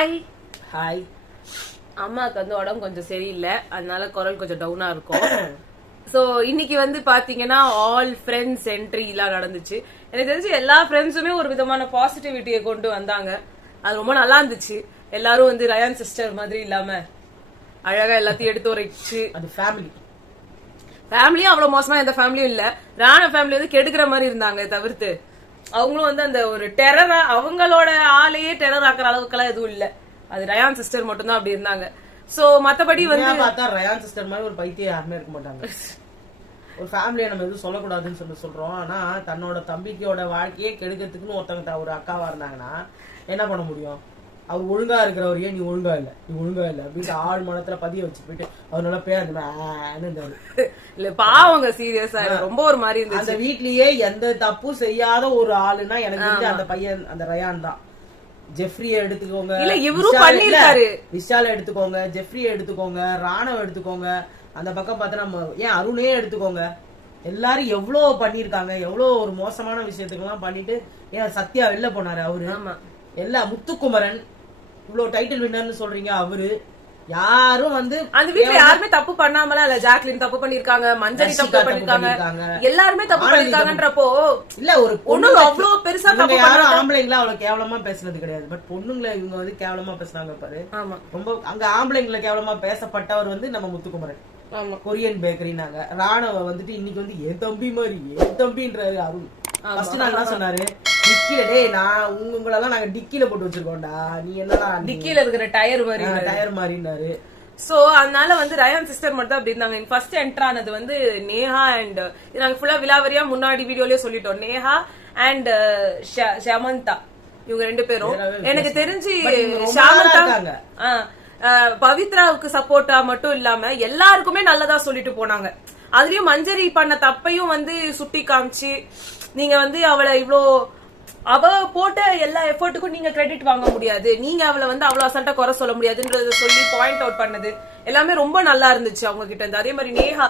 Hi hi. அம்மாவுக்கு வந்து உடம்பு கொஞ்சம் சரியில்லை, அதனால குரல் கொஞ்சம் டவுனா இருக்கும். சோ இன்னைக்கு வந்து பாத்தீங்கன்னா ஆல் ஃப்ரெண்ட்ஸ் என்ட்ரி எல்லாம் நடந்துச்சு. எனக்கு தெரிஞ்சு எல்லா ஃப்ரெண்ட்ஸுமே ஒரு விதமான பாசிட்டிவிட்டியை கொண்டு வந்தாங்க. அது ரொம்ப நல்லா இருந்துச்சு. எல்லாரும் வந்து ரயான் சிஸ்டர் மாதிரி இல்லாம அழகா எல்லாத்தையும் எடுத்து உரைச்சு, அது ஃபேமிலியும் அவ்வளவு மோசமா எந்த ஃபேமிலியும் இல்ல. ராணா ஃபேமிலி வந்து கெடுக்கிற மாதிரி இருந்தாங்க தவிர்த்து அவங்களும் வந்து அந்த ஒரு டெரரா அவங்களோட ஆளையே டெரர் ஆக்குற அளவுக்கு எல்லாம் எதுவும் இல்ல. அது ரயான் சிஸ்டர் மட்டும் தான் அப்படி இருந்தாங்க. சோ மத்தபடி வந்து பார்த்தா ரயான் சிஸ்டர் மாதிரி ஒரு பைத்தியம் யாருமே இருக்க மாட்டாங்க. ஒரு ஃபேமிலியை நம்ம எதுவும் சொல்லக்கூடாதுன்னு சொல்றோம். ஆனா தன்னோட தம்பிக்கோட வாழ்க்கையே கெடுக்கிறதுக்குன்னு ஒருத்தங்கிட்ட ஒரு அக்காவா இருந்தாங்கன்னா என்ன பண்ண முடியும்? அவர் ஒழுங்கா இருக்கிறவரையே நீ ஒழுங்கா இல்ல அப்படின்னு ஆள் மனத்துல பதிய வச்சு போயிட்டு அவர் நல்லா பேர் இல்ல பாவங்க சீரியஸா ரொம்ப ஒரு மாதிரி இருந்துச்சு. அந்த வீட்லயே எந்த தப்பும் செய்யாத ஒரு ஆளுன்னா எனக்கு வந்து அந்த பையன் அந்த ரயான் தான். ஜெஃப்ரிய எடுத்துக்கோங்க, இல்ல இவரும் பண்ணிருக்காரு. விஷால எடுத்துக்கோங்க, ஜெஃப்ரிய எடுத்துக்கோங்க, ராணவ எடுத்துக்கோங்க, அந்த பக்கம் பார்த்தா நம்ம ஏன் அருணையே எடுத்துக்கோங்க. எல்லாரும் எவ்வளவு பண்ணிருக்காங்க, எவ்வளவு ஒரு மோசமான விஷயத்துக்கு எல்லாம் பண்ணிட்டு ஏன் சத்யா வெளில போனாரு அவரு. எல்லா முத்துக்குமரன் இவ்வளவு டைட்டில் வின்னர்னு சொல்றீங்க, அவரு யாரும் வந்து அந்த வீட்டுல யாருமே தப்பு பண்ணாமலாம் இல்ல. ஜாக்லின் தப்பு பண்ணிருக்காங்க, மஞ்சரி தப்பு பண்ணிருக்காங்க, எல்லாருமே தப்பு பண்ணிருக்காங்கன்றப்போ இல்ல ஒரு பொண்ணு அவ்வளவு பெருசா தப்பு யாரும் ஆம்பளைங்களா அவ்வளவு கேவலமா பேசுறது கிடையாது. பட் பொண்ணுங்களை இவங்க வந்து கேவலமா பேசுறாங்க பாரு. ரொம்ப அங்க ஆம்பளைங்களை கேவலமா பேசப்பட்டவர் வந்து நம்ம முத்துக்குமரன். கொரியன் பேக்கரினாங்க. ராணவ வந்துட்டு இன்னைக்கு வந்து என் தம்பி மாதிரி என் தம்பின்றாரு அருண். ஃபர்ஸ்ட் நாள் என்ன சொன்னாரு? டிக்கில டே நான் உங்களெல்லாம் நாங்க டிக்கில போட்டு வச்சிருக்கோம்டா, நீ என்னடா டிக்கில இருக்கிற டயர் மாதிரினாரு. சோ அதனால வந்து ரயான் சிஸ்டர் மட்டும் தான் அப்படி இருந்தாங்க. ஃபர்ஸ்ட் என்டர் ஆனது வந்து நேஹா அண்ட் நாங்க ஃபுல்லா விலாவரியா முன்னாடி வீடியோலயே சொல்லிட்டோம். நேஹா அண்ட் ஷமந்தா இவங்க ரெண்டு பேரும். எனக்கு தெரிஞ்சு ஷமந்தா பவித்ராவுக்கு சப்போர்ட்டா மட்டும் இல்லாம எல்லாருக்குமே நல்லதா சொல்லிட்டு போனாங்க. அதுலயும் மஞ்சரி பண்ண தப்பையும் வந்து சுட்டி காமிச்சு நீங்க வந்து அவளை இவ்ளோ அவ போட்ட எல்லா எஃபர்ட்டுக்கும் நீங்க கிரெடிட் வாங்க முடியாது, நீங்க அவளை வந்து அவ்வளவு அசால்ட்டா குறை சொல்ல முடியாதுன்றத சொல்லி பாயிண்ட் அவுட் பண்ணது எல்லாமே ரொம்ப நல்லா இருந்துச்சு அவங்க கிட்ட இருந்து. அதே மாதிரி நேஹா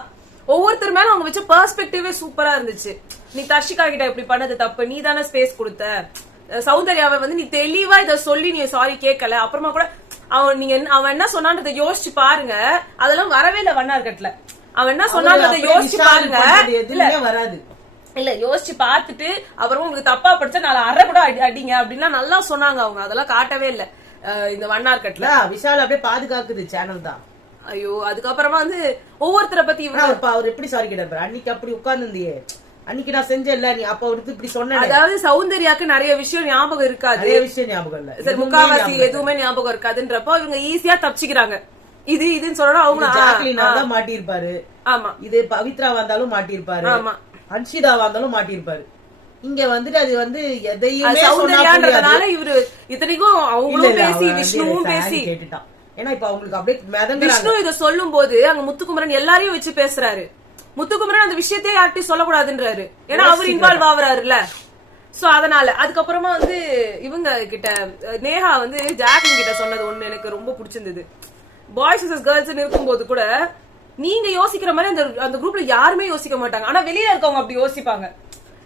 ஒவ்வொருத்தர் மேலும் அவங்க வச்ச பெர்ஸ்பெக்டிவே சூப்பரா இருந்துச்சு. நீ தர்ஷிகா கிட்ட இப்படி பண்ணது தப்பு, நீ தானே ஸ்பேஸ் கொடுத்த. சௌந்தர்யாவை வந்து நீ தெளிவா இதை சொல்லி நீ சாரி கேட்கல, அப்புறமா கூட அவன் என்ன சொன்னான்றதை யோசிச்சு பாருங்க. அதெல்லாம் வரவே இல்ல வண்ணார்கட்ல. அவன் என்ன சொன்னான்றதை யோசிச்சு பாருங்க. வராது இல்ல யோசிச்சு பாத்துட்டு அப்புறமா உங்களுக்கு தப்பா படிச்சா நாலு அரை கூட அடிங்க அப்படின்னா நல்லா சொன்னாங்க அவங்க. அதெல்லாம் காட்டவே இல்ல இந்த வண்ணார்கட்ல. விஷால் அப்படியே பாதுகாக்குது சேனல் தான். ஐயோ அதுக்கப்புறமா வந்து ஒவ்வொருத்தரை பத்தி அவர் எப்படி சாரி கேட்டாரு? அன்னைக்கு அப்படி உட்கார்ந்துருந்தியே, அன்னைக்கு நான் செஞ்சேன்ல, நீ அப்ப அவருக்கு இப்படி சொன்ன. அதாவது சௌந்தர்யாக்கு நிறைய விஷயம் ஞாபகம் இருக்காது, நிறைய விஷயம் ஞாபகம் இல்ல, சரி முக்காவாசி எதுவுமே ஞாபகம் இருக்காதுன்றப்போ இவங்க ஈஸியா தப்பிச்சுக்கிறாங்க. இதுன்னு சொல்லணும். அவங்க ஜாக்லினா தான் மாட்டிருப்பாரு. ஆமா, இது பவித்ரா வந்தாலும் மாட்டிருப்பாரு. ஆமா, அன்ஷிதா வந்தாலும் மாட்டிருப்பாரு. இங்க வந்துட்டு அது வந்து எதையுமே சௌந்தர்யான்றதுனால இவரு இத்தனைக்கும் அவங்களும் பேசி விஷ்ணுவும் பேசி கேட்டுட்டான். ஏன்னா இப்ப அவங்களுக்கு அப்படியே விஷ்ணு இதை சொல்லும் போது அங்க முத்துக்குமரன் எல்லாரையும் வச்சு பேசுறாரு. முத்துக்குமரன் அந்த விஷயத்தையே யார்ட்டையும் சொல்லக்கூடாதுன்றாரு, ஏன்னா அவர் இன்வால்வ் ஆகுறாருல்ல. சோ அதனால அதுக்கப்புறமா வந்து இவங்க கிட்ட நேஹா வந்து ஜாக்லின் கிட்ட சொன்னது ஒண்ணு எனக்கு ரொம்ப பிடிச்சிருந்தது. பாய்ஸ் வர்சஸ் கேர்ள்ஸ் இருக்கும்போது கூட நீங்க யோசிக்கிற மாதிரி அந்த குரூப்ல யாருமே யோசிக்க மாட்டாங்க, ஆனா வெளியில இருக்கவங்க அப்படி யோசிப்பாங்க.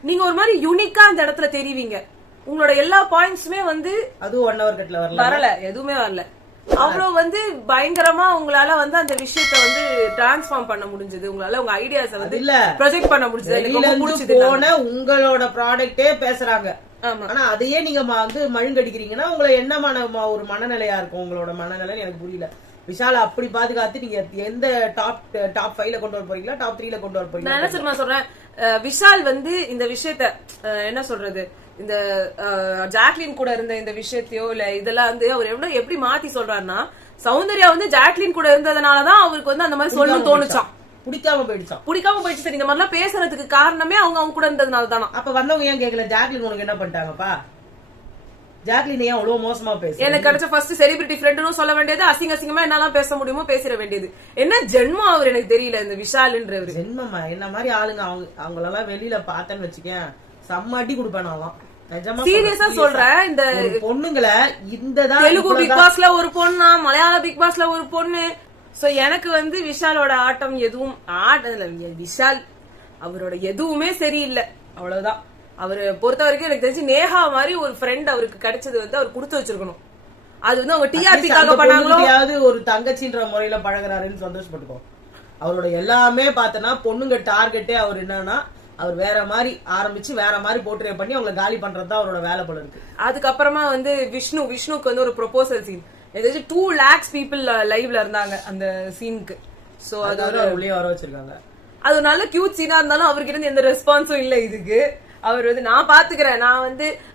நீங்க ஒரு மாதிரி யூனிக்கா அந்த இடத்துல தெரிவிங்க. உங்களோட எல்லா பாயிண்ட்ஸுமே வந்து அதுவும் 1 hour கட்ல வரல, எதுவுமே வரல. அவ்வளவு வந்து பயங்கரமா உங்களால வந்து அந்த விஷயத்த வந்து டிரான்ஸ்ஃபார்ம் பண்ண முடிஞ்சது. உங்களால உங்க ஐடியாஸ வந்து ப்ரொஜெக்ட் பண்ண முடிஞ்சது. எனக்கு ரொம்ப பிடிச்சது. போன உங்களோட ப்ராடக்ட்டே பேசுறாங்க, ஆனா அதையே நீங்க வந்து மழுங்கடிக்கிறீங்கன்னா உங்களை என்ன ஒரு மனநிலையா இருக்கும்? உங்களோட மனநிலை எனக்கு புரியல. விஷால அப்படி பாதுகாத்து நீங்க எந்த டாப் 5ல கொண்டு வர போறீங்களா, டாப் 3ல கொண்டு வர போறீங்களா? நான் என்ன சொல்றேன் விஷால் வந்து இந்த விஷயத்த என்ன சொல்றது, இந்த ஜாக்லின் கூட இருந்த இந்த விஷயத்தையோ இல்ல இதெல்லாம் வந்து அவர் எப்படி மாத்தி சொல்றாருன்னா, சௌந்தர்யா வந்து ஜாக்லின் கூட இருந்ததுனாலதான் அவருக்கு வந்து அந்த மாதிரி சொல்லணும் தோணுச்சான். பிடிக்காம போயிடுச்சு. சரி இந்த மாதிரிலாம் பேசுறதுக்கு காரணமே அவங்க கூட இருந்ததுனால தானா. அப்ப வந்தவங்க ஏன் கேட்கல ஜாக்லின் உனக்கு என்ன பண்ணிட்டாங்கப்பா? ஜாக்லின் ஏன் அவ்வளவு மோசமா பேச? எனக்கு கிடைச்ச ஃபர்ஸ்ட் செலிபிரிட்டி ஃப்ரெண்ட்னு சொல்ல வேண்டியது, அசிங்கமா என்னெல்லாம் பேச முடியுமோ பேசிட வேண்டியது. என்ன ஜென்மம் அவர் எனக்கு தெரியல இந்த விஷால்ன்றவர். ஜென்மமா என்ன மாதிரி ஆளுங்க அவங்களெல்லாம் வெளியில பார்த்தேன்னு வச்சுக்கேன் செம்ம அடி கொடுப்பேன். சீரியஸா சொல்றேன். இந்த பொண்ணுங்களை இந்த தெலுங்கு பிக் பாஸ்ல ஒரு பொண்ணா, மலையாள பிக் பாஸ்ல ஒரு பொண்ணு. சோ எனக்கு வந்து விஷாலோட ஆட்டம் எதுவும் விஷால் அவரோட எதுவுமே சரியில்லை, அவ்வளவுதான். அவரை பொறுத்த வரைக்கும் எனக்கு தெரிஞ்சு நேஹா மாதிரி ஒரு ஃப்ரெண்ட் அவருக்கு கிடைச்சது வந்து அவர் கொடுத்து வச்சிருக்கணும். அது வந்து அவங்க டிஆர்பிக்காக பண்ணாங்களோ. ஒரு தங்கச்சின்ற முறையில பழகுறாருன்னு சந்தோஷப்பட்டுக்கோ. அவரோட எல்லாமே பார்த்தனா பொண்ணுங்க டார்கெட்டே அவர் என்னன்னா அவர் வேற மாதிரி ஆரம்பிச்சு வேற மாதிரி போர்ட்ரே பண்ணி அவங்களை காலி பண்றதுதான் அவரோட வேலை போல இருக்கு. அதுக்கப்புறமா வந்து விஷ்ணுக்கு வந்து ஒரு ப்ரொபோசல் சீன், ஏதாச்சும் 2 lakhs people லைவ்ல இருந்தாங்க அந்த சீனுக்கு. சோ அது உள்ளே வர வச்சிருக்காங்க. அது நல்ல கியூட் சீனா இருந்தாலும் அவர்கிட்ட இருந்து எந்த ரெஸ்பான்ஸும் இல்ல இதுக்கு. அவர் வந்து நான் பாத்துக்கிறேன்,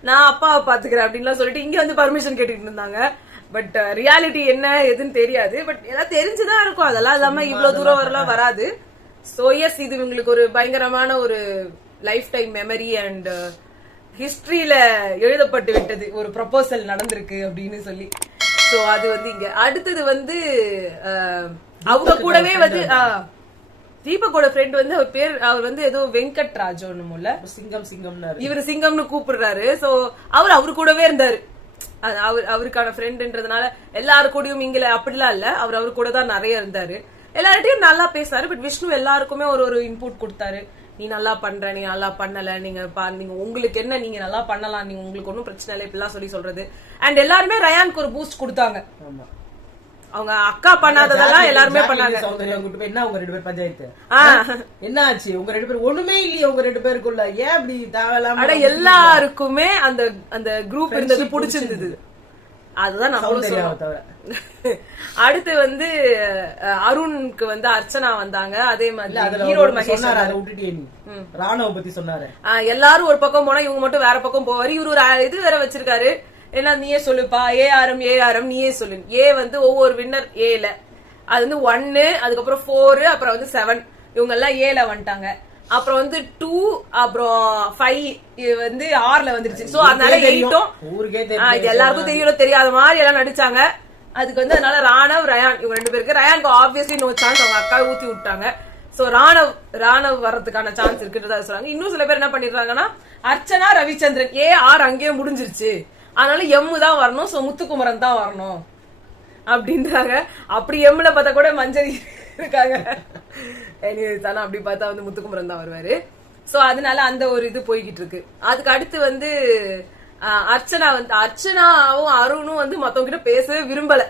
நான் அப்பாவை பாத்துக்கிறேன் அப்படின்லாம் சொல்லிட்டு இங்க வந்து பர்மிஷன் கேட்டுட்டு இருந்தாங்க. பட் ரியாலிட்டி என்ன எதுன்னு தெரியாது. பட் எல்லாம் தெரிஞ்சுதான் இருக்கும், அதெல்லாம் இல்லாம இவ்வளவு தூரம் வரலாம் வராது. சோ எஸ், இது உங்களுக்கு ஒரு பயங்கரமான ஒரு லைஃப் டைம் மெமரி அண்ட் ஹிஸ்டரியில எழுதப்பட்டு விட்டது, ஒரு ப்ரொபோசல் நடந்திருக்கு அப்படின்னு சொல்லி. சோ அது வந்து இங்க அடுத்தது வந்து அவங்க கூடவே வந்து தீபக்கோட ஃப்ரெண்ட் வந்து அவர் வந்து ஏதோ வெங்கட் ராஜ் ஒண்ணுல சிங்கம் இவரு சிங்கம்னு கூப்பிடுறாரு. சோ அவரு கூடவே இருந்தாரு. அவருக்கான ஃப்ரெண்ட்ன்றதுனால எல்லாரு கூடயும் இங்க அப்படிலாம் இல்ல, அவரு கூட தான் நிறைய இருந்தாரு. எல்லார்ட்டையும் நல்லா பேசுறாரு. பட் விஷ்ணு எல்லாருக்குமே ஒரு இன்புட் கொடுத்தாரு. நீ நல்லா பண்ற, நீ நல்லா பண்ணல, நீங்க உங்களுக்கு என்ன, நீங்க நல்லா பண்ணலாம், நீங்க உங்களுக்கு ஒன்னும் பிரச்சனை இல்லை இப்படிலாம் சொல்றது. அண்ட் எல்லாருமே ரயானுக்கு ஒரு பூஸ்ட் கொடுத்தாங்க. அவங்க அக்கா பண்ணாததெல்லாம் எல்லாருமே பண்ணாங்க. என்ன உங்க 2 பேர் பஞ்சாயத்து என்ன ஆச்சு? உங்க 2 பேர் ஒண்ணுமே இல்லையே உங்க 2 பேருக்குள்ள, ஏன் அப்படி தேவையில்லாம? எல்லாருக்குமே அந்த குரூப் இருந்தது பிடிச்சிருந்தது. அதுதான் நம்மளும் சொல்லுவோம். அடுத்து வந்து அருணுக்கு வந்து அர்ச்சனா வந்தாங்க. அதே மாதிரி ஈரோடு மகேஷ் ராணுவ பத்தி சொன்னாரு. எல்லாரும் ஒரு பக்கம் போனா இவங்க மட்டும் வேற பக்கம் போவாரு. இவரு ஒரு இது வேற வச்சிருக்காரு, என்ன நீயே சொல்லுப்பா, ஏஆரம் நீயே சொல்லு. ஏ வந்து ஒவ்வொரு வின்னர் ஏல, அது வந்து 1, அதுக்கப்புறம் 4, அப்புறம் வந்து 7, இவங்க எல்லாம் ஏல வந்துட்டாங்க. அப்புறம் வந்து 2, அப்புறம் 5 வந்து 6ல வந்துருச்சு. சோ அதனால 8ம் இது எல்லாருக்கும் தெரியல, தெரியாத மாதிரி எல்லாம் நடிச்சாங்க. அதுக்கு வந்து அதனால ராணவ் ரயான் இவங்க 2 பேருக்கு, ரயானுக்கு ஆப்வியஸ்லி நோ சான்ஸ், அவங்க அக்காவை ஊத்தி விட்டாங்க. சோ ராணவ் வர்றதுக்கான சான்ஸ் இருக்குன்றதா சொல்றாங்க. இன்னும் சில பேர் என்ன பண்ணிடுறாங்கன்னா, அர்ச்சனா ரவிச்சந்திரன் ஏஆர் அங்கேயே முடிஞ்சிருச்சு, அதனால எம்மு தான் வரணும், சோ முத்துக்குமரன் தான் வரணும் அப்படின்றாங்க. அப்படி எம்முல பார்த்தா கூட மஞ்சரி இருக்காங்க. தானே அப்படி பார்த்தா வந்து முத்துக்குமரன் தான் வருவாரு. சோ அதனால அந்த ஒரு இது போய்கிட்டு இருக்கு. அதுக்கு அடுத்து வந்து அர்ச்சனாவும் அருணும் வந்து மத்தவங்க கிட்ட பேசவே விரும்பல.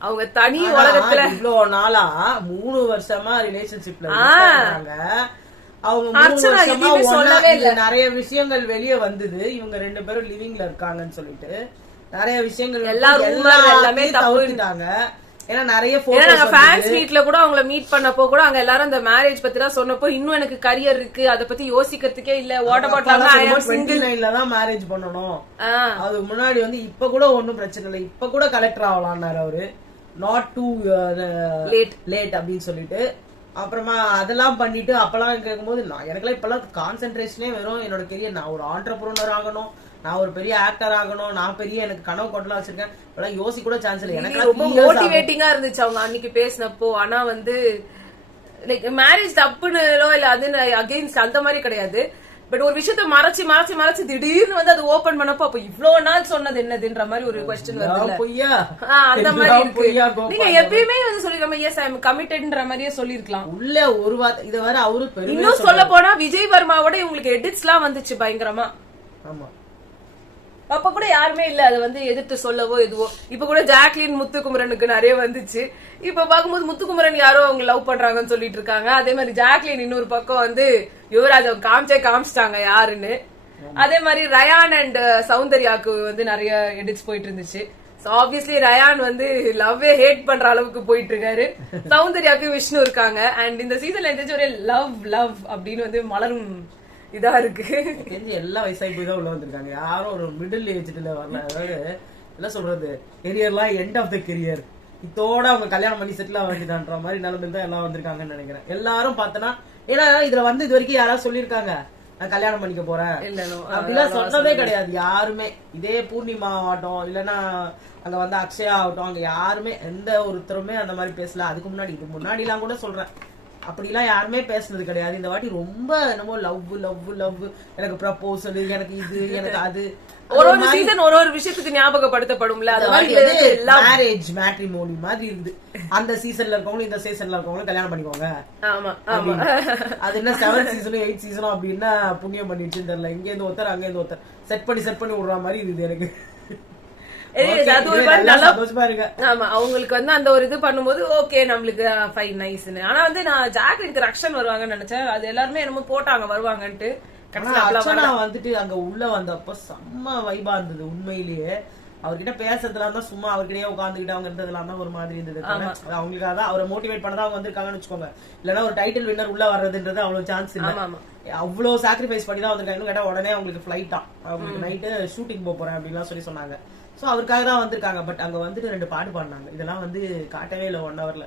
அவங்க தனி உலகத்துல இவ்வளவு நாளா 3 வருஷமா ரிலேஷன்ஷிப்ல இருக்காங்க. அவங்க சொல்லவே இல்ல. நிறைய விஷயங்கள் வெளியே வந்தது, இவங்க 2 பேரும் லிவிங்ல இருக்காங்கன்னு சொல்லிட்டு நிறைய விஷயங்கள் எல்லாமே தவிர்த்துட்டாங்க. ஏன்னா நிறைய ஃபேன்ஸ் மீட்ல கூட அவங்கள மீட் பண்ணப்போ கூட அங்க எல்லாரும் அந்த மேரேஜ் பத்தி தான் சொன்னப்போ, இன்னும் எனக்கு கரியர் இருக்கு அத பத்தி யோசிக்கிறதுக்கே இல்ல, வாட் அபௌட் சிங்கிள் லைன்ல தான் மேரேஜ் பண்ணணும். அது முன்னாடி வந்து இப்ப கூட ஒன்னும் பிரச்சனை இல்லை, இப்ப கூட கலெக்டர் ஆகலாம்னாரு அவரு, நாட் டூ லேட் அப்படின்னு சொல்லிட்டு. அப்புறமா அதெல்லாம் பண்ணிட்டு அப்பெல்லாம் கேட்கும்போது எனக்குலாம் இப்பெல்லாம் கான்சென்ட்ரேஷனே வெறும் என்னோட கெரியர், நான் ஒரு ஆண்டர்பிரனர் ஆகணும், நான் ஒரு பெரிய ஆக்டர் ஆகணும், நான் பெரிய எனக்கு கனவு கொட்டலாம் வச்சிருக்கேன், இப்பெல்லாம் யோசிக்க கூட சான்ஸ் இல்லை. எனக்கு ரொம்ப மோட்டிவேட்டிங்கா இருந்துச்சு அவங்க அன்னைக்கு பேசினப்போ. ஆனா வந்து லைக் மேரேஜ் தப்புன்னு இல்ல அது அகைன்ஸ்ட் அந்த மாதிரி கிடையாது. பட் ஒரு விஷயத்த மறைச்சு திடீர்னு வந்து அது ஓபன் பண்ணப்போ அப்ப இவ்வளவு நாள் சொன்னது என்னதுன்ற மாதிரி ஒரு கொஸ்டின் வருது. அந்த மாதிரி இருக்கு. நீங்க எப்பயுமே வந்து சொல்லிருக்கோம் எஸ் ஐ எம் கமிட்டட்ன்ற மாதிரியே சொல்லிருக்கலாம். உள்ள ஒரு வார்த்தை இத வர அவரு இன்னும் சொல்ல போனா விஜய் வர்மாவோட இவங்களுக்கு எடிட்ஸ் எல்லாம் வந்துச்சு பயங்கரமா. ஆமா, அப்ப கூட யாருமே இல்ல அதை வந்து எதிர்த்து சொல்லவோ எதுவோ. இப்ப கூட ஜாக்லின் முத்துக்குமரனுக்கு நிறைய வந்துச்சு. இப்ப பாக்கும்போது முத்துக்குமரன் யாரோ அவங்க லவ் பண்றாங்கன்னு சொல்லிட்டு இருக்காங்க. அதே மாதிரி ஜாக்லின் இன்னொரு பக்கம் வந்து யுவராஜ் அவங்க காமிச்சிட்டாங்க யாருன்னு. அதே மாதிரி ரயான் அண்ட் சௌந்தர்யாக்கு வந்து நிறைய எடிட்ஸ் போயிட்டு இருந்துச்சு. ஆப்வியஸ்லி ரயான் வந்து லவ்வே ஹேட் பண்ற அளவுக்கு போயிட்டு இருக்காரு. சௌந்தர்யாக்கு விஷ்ணு இருக்காங்க. அண்ட் இந்த சீசன்ல இருந்துச்சு ஒரே லவ் அப்படின்னு வந்து மலரும் இதா இருக்கு. எல்லா வயசாகி போய் தான் உள்ள வந்திருக்காங்க, யாரும் ஒரு மிடில் ஏஜ்ல வரல. அதாவது என்ன சொல்றது, கெரியர்லாம் எண்ட் ஆஃப் த கெரியர், இதோட அவங்க கல்யாணம் பண்ணி செட்டில் ஆக வேண்டியதான்ற மாதிரி நிலைமையில தான் எல்லாம் வந்திருக்காங்கன்னு நினைக்கிறேன். எல்லாரும் பார்த்தனா, ஏன்னா இதுல வந்து இது வரைக்கும் யாராவது சொல்லியிருக்காங்க நான் கல்யாணம் பண்ணிக்க போறேன் அப்படிலாம் சொன்னதே கிடையாது யாருமே. இதே பூர்ணிமா ஆகட்டும், இல்லைன்னா அங்க வந்து அக்ஷயா ஆகட்டும், அங்க யாருமே எந்த ஒருத்தருமே அந்த மாதிரி பேசல. அதுக்கு முன்னாடி இது முன்னாடி எல்லாம் கூட சொல்றேன், அப்படிலாம் யாருமே பேசுனது கிடையாது. இந்த வாட்டி ரொம்ப என்னமோ லவ், எனக்கு ப்ரப்போசல், எனக்கு இது, எனக்கு அது, ஒரு சீசன் ஒரு விஷயத்துக்கு ஞாபகப்படுத்தப்படும்ல. மேரேஜ் மேட்ரிமோனி மாதிரி இருந்து அந்த சீசன்ல இருக்கவங்க இந்த சீசன்ல இருக்கவங்க கல்யாணம் பண்ணிக்கோங்க. அது என்ன 7th சீசனும் 8th சீசனும் அப்படி என்ன புண்ணியம் பண்ணிடுச்சுன்னு தெரியல. இங்க இருந்து ஒருத்தர் அங்க இருந்து ஒருத்தர் செட் பண்ணி விடுற மாதிரி இருக்குது எனக்கு. அது ஒரு மாதிரி நல்லா சந்தோஷமா இருக்க. ஆமா அவங்களுக்கு வந்து அந்த ஒரு இது பண்ணும்போது ஓகே நம்மளுக்கு ஃபைன் நைஸ்னு. ஆனா வந்து நான் ஜாக்லினுக்கு ரக்ஷன் வருவாங்கன்னு நினைச்சேன். அது எல்லாருமே என்னமோ போட்டாங்க வருவாங்கன்ட்டு. அர்ச்சனா வந்துட்டு அங்க உள்ள வந்தப்ப செம்ம வைபா இருந்தது உண்மையிலேயே. அவர்கிட்ட பேசுறதுலாம் தான் சும்மா அவர்கிட்டயே உட்காந்துக்கிட்டு அவங்க இருந்ததுலாம் தான் ஒரு மாதிரி இருந்தது. அவங்களுக்காக தான் அவரை மோட்டிவேட் பண்ணதான் அவங்க வந்திருக்காங்கன்னு வச்சுக்கோங்க. இல்லன்னா ஒரு டைட்டில் வின்னர் உள்ள வர்றதுன்றது அவ்வளவு சான்ஸ் இல்ல. அவ்வளவு சாக்ரிஃபைஸ் பண்ணி தான் வந்திருக்காங்க. கேட்டா உடனே அவங்களுக்கு ஃபிளைட் தான், அவங்களுக்கு நைட்டு ஷூட்டிங் போறேன் அப்படின்லாம் சொன்னாங்க. சோ அவருக்காக தான் வந்திருக்காங்க. பட் அங்க வந்துட்டு 2 பாட்டு பாடினாங்க. இதெல்லாம் வந்து காட்டவே இல்லை 1 hourல.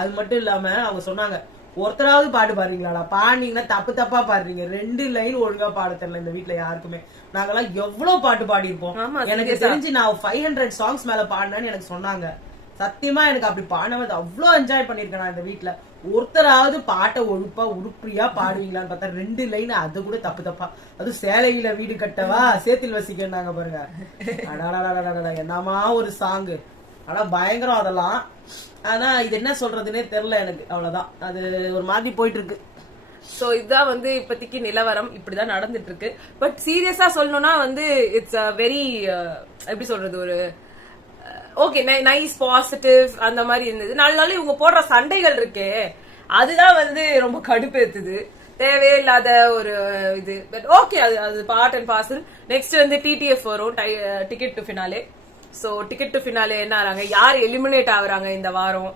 அது மட்டும் இல்லாம அவங்க சொன்னாங்க, ஒருத்தராவது பாட்டு பாடுறீங்களா, பாடினீங்கன்னா தப்பா பாடுறீங்க, 2 லைன் ஒழுங்கா பாட தெரியல இந்த வீட்டுல யாருக்குமே. நாங்கெல்லாம் எவ்வளவு பாட்டு பாடி இருப்போம். எனக்கு தெரிஞ்சு நான் 500 சாங்ஸ் மேல பாடினேன்னு எனக்கு சொன்னாங்க. சத்தியமா எனக்கு அப்படி பாடினது அவ்வளவு என்ஜாய் பண்ணிருக்கேன் நான் இந்த வீட்டுல. ஒருத்தராவது பாட்டை ஒழுப்பா உருப்படியா பாடுவீங்களான்னு பார்த்தா 2 லைன் அது கூட தப்பா. அது சேலையில வீடு கட்டவா சேத்தில் வசிக்கிறாங்க பாருங்க. என்னமா ஒரு சாங்கு, ஆனா பயங்கரம் அதெல்லாம். ஆனா இது என்ன சொல்றதுன்னே தெரியல எனக்கு, அவ்வளவுதான். அது ஒரு மாதிரி போயிட்டு இருக்கு. சோ இதுதான் வந்து இப்போதைக்கு நிலவரம், இப்படிதான் நடந்துட்டு இருக்கு. பட் சீரியஸா சொல்லணும்னா வந்து இட்ஸ் வெரி எப்படி சொல்றது, ஒரு ஓகே நைஸ் பாசிட்டிவ் அந்த மாதிரி இருந்தது. நாலு இவங்க போடுற சண்டைகள் இருக்கே அதுதான் வந்து ரொம்ப கடுப்பேத்துது, தேவையில்லாத ஒரு இது. பட் ஓகே அது பார்ட் அண்ட் பார்சல். நெக்ஸ்ட் வந்து டிடிஎஃப் வரும், ticket to finale. So ticket to finale என்ன ஆறாங்க, யார் எலிமினேட் ஆகுறாங்க இந்த வாரம்,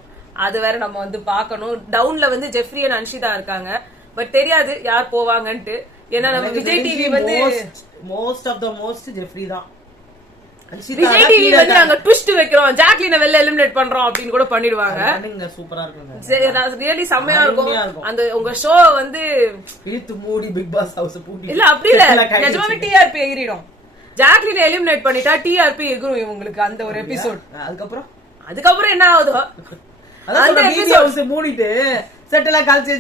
அது வேற நம்ம வந்து பாக்கணும். டவுன்ல வந்து ஜெஃப்ரி அண்ட் அன்ஷிதா இருக்காங்க. பட் தெரியாது யார் போவாங்கன்ட்டு. ஏன்னா நம்ம விஜய் டிவி வந்து most of the most Jeffrey தான். விஜய் டிவி வந்து நாங்க ட்விஸ்ட் வைக்கிறோம், ஜாக்லினை வெளில எலிமினேட் பண்றோம் அப்படின்னு கூட பண்ணிடுவாங்க. சூப்பரா இருக்கும், ரியலி செம்மையா இருக்கும். அந்த உங்க ஷோ வந்து இழுத்து மூடி பிக் பாஸ் ஹவுஸ் பூட்டி இல்ல அப்படி இல்ல, நிஜமாவே டிஆர்பி எகிரிடும். ஜாக்லினை எலிமினேட் பண்ணிட்டா டிஆர்பி எகிரும் இவங்களுக்கு அந்த ஒரு எபிசோட். அதுக்கப்புறம் என்ன ஆகுதோ அந்த எபிசோட் மூடிட்டு செட்டெல்லாம் கழிச்சு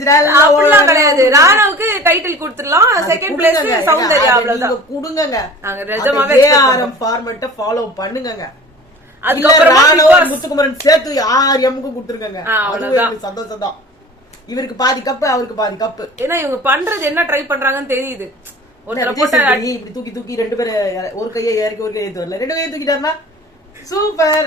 அப்படிலாம் கிடையாது. ராணாவுக்கு டைட்டில் கொடுத்துடலாம், செகண்ட் பிளேஸ் சௌந்தர்யா, அவ்வளவுதான். கொடுங்க, நாங்க நிஜமாவே ஏஆர்எம் ஃபார்மேட்ட ஃபாலோ பண்ணுங்க. அதுக்கப்புறம் முத்துக்குமரன் சேர்த்து ஆர்எம்க்கு கொடுத்துருங்க, அவ்வளவுதான். சந்தோஷம் தான். இவருக்கு பாதி கப்பு, அவருக்கு பாதி கப்பு. ஏன்னா இவங்க பண்றது என்ன ட்ரை பண்றாங்கன்னு தெரியுது. இப்படி தூக்கி 2 பேரு ஒரு கையை ஏறிக்க ஒரு கையை ஏத்து வரல, 2 கையை தூக்கிட்டாருன்னா சூப்பர்.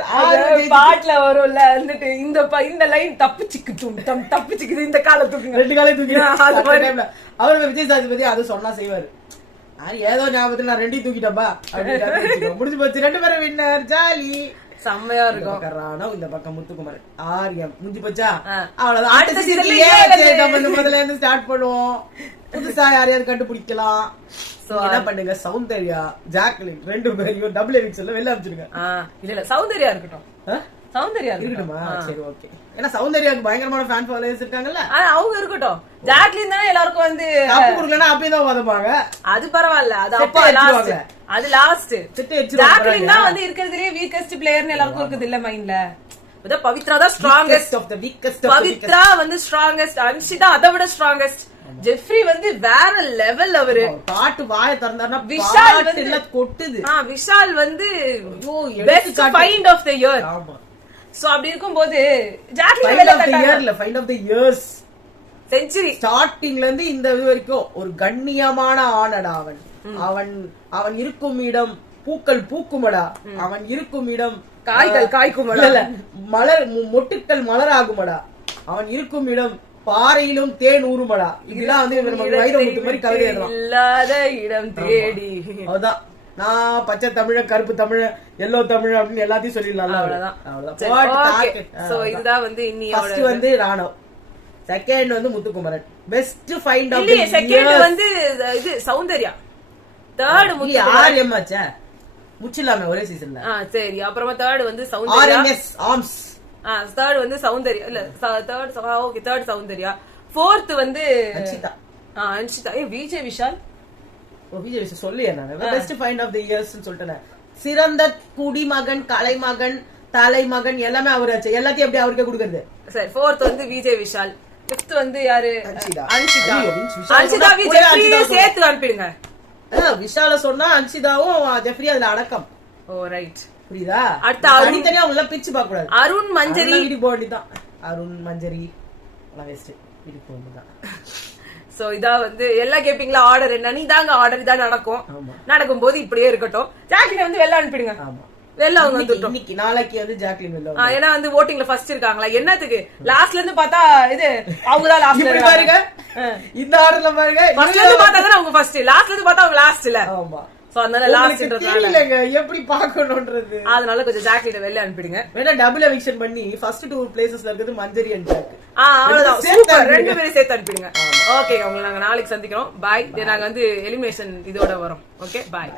பாட்டுல வரும்ல வந்துட்டு இந்த லைன் தப்பிச்சுக்குது இந்த காலை தூக்குங்க, 2 காலையும் தூக்கி. அவரு விஜய் சாதிபதி அது சொன்னா செய்வாரு. ஏதோ ஞாபகத்துல நான் 2 தூக்கிட்டப்பா அப்படின்னு முடிஞ்சு போச்சு. 2 பேரும் வின்னர், ஜாலி, செம்மையா இருக்கும். இந்த பக்கம் முத்துக்குமரன் ஆர்எம் முடிஞ்சு போச்சா, அவ்வளவுதான். முதல்ல இருந்து ஸ்டார்ட் பண்ணுவோம். புதுசா யாரையாவது கண்டுபிடிக்கலாம். என்ன பண்ணுங்க, சௌந்தர்யா ஜாக்லின் 2 பேரையும் டபுள் எவிக்ஷன்ல வெளில அனுப்பிச்சிருங்க. இல்ல சௌந்தர்யா இருக்கட்டும், சௌந்தர்யா இருக்கட்டுமா, சரி ஓகே. ஏன்னா சௌந்தர்யாக்கு பயங்கரமான ஃபேன் ஃபாலோவர்ஸ் இருக்காங்கல்ல, அவங்க இருக்கட்டும். ஜாக்லின் தானே எல்லாருக்கும் வந்து கப்பு கொடுக்கலன்னா அப்படியே தான் வதப்பாங்க. அது பரவாயில்ல, அது அப்பா லாஸ்ட், அது லாஸ்ட். ஜாக்லின் தான் வந்து இருக்கிறதுலயே வீக்கஸ்ட் பிளேயர்னு எல்லாருக்கும் இருக்குது இல்ல மைண்ட்ல. பவித்ரா தான் strongest of the weakest. Pavithra வந்து ஸ்ட்ராங்கஸ்ட், அன்ஷிதா அதை விட ஸ்ட்ராங்கஸ்ட். ஜெஃப்ரி வந்து வேற லெவல். அவரு பாட்டு வாய திறந்தாருன்னா விஷால் வந்து கொட்டுது. விஷால் வந்து best find of the year. So அப்படி இருக்கும்போது Jacqueline find of the year இல்ல, find of the years, century. ஸ்டார்டிங்ல இருந்து இந்த வரைக்கும் ஒரு கண்ணியமான ஆனடா அவன். அவன் இருக்கும் இடம் பூக்கள் பூக்குமடா, அவன் இருக்கும் இடம் காய்கள் காய்க்குமடா, இல்ல மலர் மொட்டுக்கள் மலராகுமடா, அவன் இருக்கும் இடம் பாறையிலும் தேன் ஊறுமடா. இதெல்லாம் வந்து வைரமுத்து மாதிரி கவிதை இல்லாத இடம் தேடி. அதுதான் நான் பச்சை தமிழ, கருப்பு தமிழ, எல்லோ தமிழ் அப்படின்னு எல்லாத்தையும் சொல்லிடலாம். இதுதான் வந்து ஃபர்ஸ்ட் வந்து ராணவ், செகண்ட் வந்து Muthukumaran, best find of second வந்து இது சௌந்தர்யா, தேர்ட் முத்து ஆர்எம் ஆச்சே முச்சிலாமே ஒரே சீசன்ல. சரி, அப்புறமா தேர்ட் வந்து சௌந்தர்யா, ஆர்எம்எஸ் ஆர்ம்ஸ். தேர்ட் வந்து சௌந்தர்யா இல்ல, third okay, third Soundarya, fourth வந்து அன்ஷிதா. அன்ஷிதா விஜய் விஷால். விஜய் விஷால் சொல்லியே நான் best find of the years சொல்லிட்டேன். சிறந்த குடிமகன், கலைமகன், தலைமகன் எல்லாமே அவராச்சு. எல்லாத்தையும் எப்படி அவருக்கே கொடுக்கறது. சரி, ஃபோர்த் வந்து விஜய் விஷால், ஃபிஃப்த் வந்து யாரு, அன்ஷிதா. அன்ஷிதா விஜய் சேர்த்து அனுப்பிடுங்க. விஷால சொன்னா அன்ஷிதாவும் ஜெஃப்ரி அதுல அடக்கம். ஓ ரைட், புரியுதா. அடுத்து அருண் தனியா உள்ள பிச்சு பார்க்க கூடாது. அருண் மஞ்சரி போடி தான். அருண் மஞ்சரி எல்லாம் வேஸ்ட், இது போடுதான். சோ இதா வந்து எல்லாம் கேப்பீங்களா ஆர்டர் என்னன்னு, இதாங்க ஆர்டர், இதான் நடக்கும். நடக்கும் போது இப்படியே இருக்கட்டும். ஜாக்லினை வந்து வெளில அனுப்பிடுங்க. ஆமா, வெளில அவங்க வந்துட்டோம். இன்னைக்கு நாளைக்கு வந்து ஜாக்லின் வெளில ஏன்னா வந்து ஓட்டிங்ல ஃபர்ஸ்ட் இருக்காங்களா, என்னத்துக்கு லாஸ்ட்ல இருந்து பார்த்தா இது அவங்கதான் லாஸ்ட்ல பாருங்க. இந்த ஆர்டர்ல பாருங்க, ஃபர்ஸ்ட்ல இருந்து பார்த்தா அவங்க ஃபர்ஸ்ட், லாஸ்ட்ல இருந்து பார்த்தா அவங்க லாஸ்ட்ல. ஆமா. சோ அதனால லாஸ்ட்ன்றதால எப்படி பாக்கணும்ன்றது, அதனால கொஞ்சம் ஜாக்லிட்ட வெளில அனுப்பிடுங்க. வேணா டபுள் எவிக்ஷன் பண்ணி ஃபர்ஸ்ட் 2 பிளேசஸ்ல இருக்குது மஞ்சரி அண்ட் ஜாக். அவ்வளவுதான், சூப்பர். ரெண்டு பேரும் சேர்த்து அனுப்பிடுங்க. ஓகே, உங்களை நாங்க நாளைக்கு சந்திக்கிறோம். பாய். நாங்க வந்து எலிமினேஷன் இதோட வரோம். ஓகே, பாய்.